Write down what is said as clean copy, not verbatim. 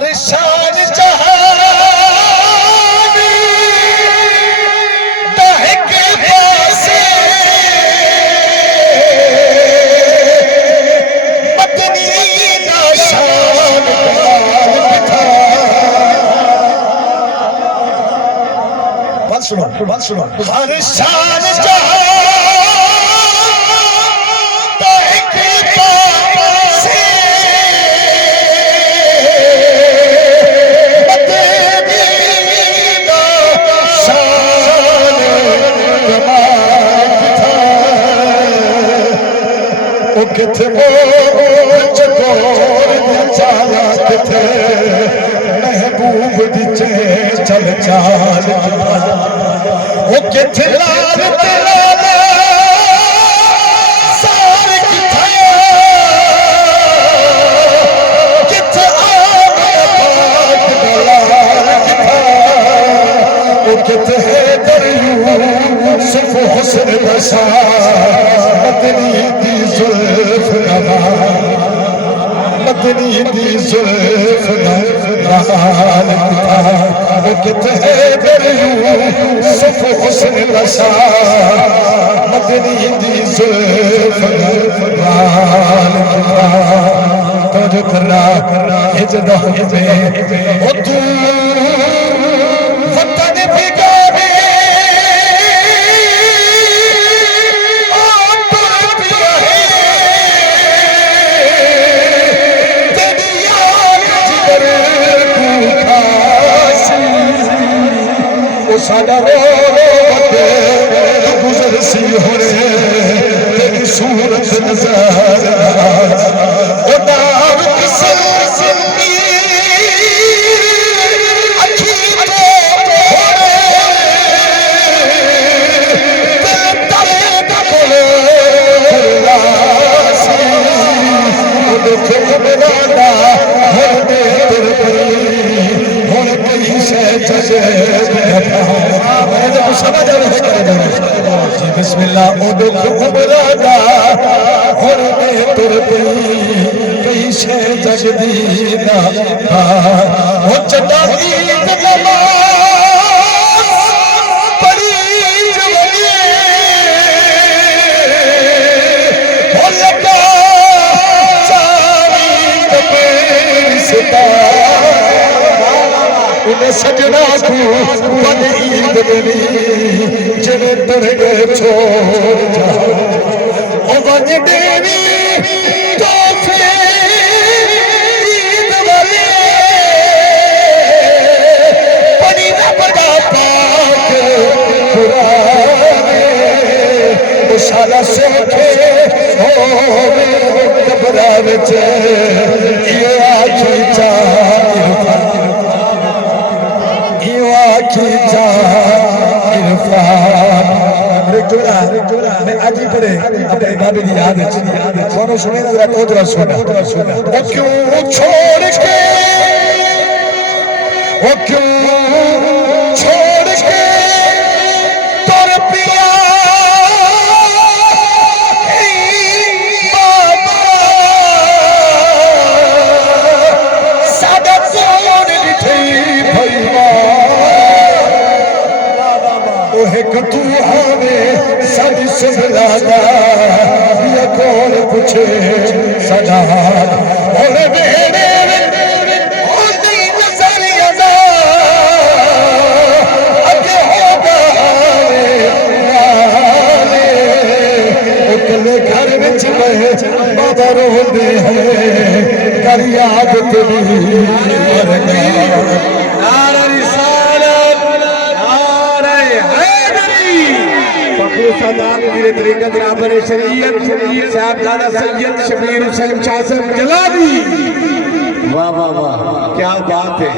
हर शान जहानी दहके पासे मदनी दा शान बात सुनो हर शान जहानी दहके पासे किथे चाला किथे महबूब दिचे चल चाल वो किथे लाल तेरा सार किथे किथे आग दलाल किथे वो किथे दरियो सिर्फ हुस्न बसा मदनी दी जुल्फ मदनी दी जुल्फ नहाल वो किथे दरियो सिर्फ हुस्न बसा मदनी दी जुल्फ नहाल तो करा इजदा में ओ तू वतन बिगा साडा गुजर सी होने तेरी सूरत नजर ओ नाम किसे अखी तो होने दिल तले बोले लासी ओ देखे मेरा दा होने तेरे होने कहीं से जजे समझ आ रहे जी बिस्मिल्लाह ओ दुख उबरादा हुर में तुर पई कई शे जगदी ना हो चटा ईद नमाज पढ़ी जवगे हो लगा सारी कपेर सिता उन्हें सजना को बन ईद देनी जिन्हें तरगे छोड़ जाओ ओ बन देवी तो फिर ईद वाले बनी न बड़ा पाक कुरान ओ सारा सोखे हो कबरा विच ये आखी मैं आज ही पढ़े अपने बाबे की याद कौन सुने ना तो जरा सुना वो क्यों छोड़ के वो क्यों छोड़ के तोर पिया सादा कौन लिखी भैया ओहे कतू आवे सादी सुबलादा ये कौन पूछे सदा और बेड़े ओ नहीं नजरिया दा अगे होगा आवे ओ कले घर विच बहे बाबा रोंदे हैं कर याद तेरी नारा रिसालत नारा हैदरी सादात मेरे तरीक़त राबर शरीयत साहबजादा सैयद शबीर हुसैन शाह साहब जलाली वाह वाह वाह क्या बात है।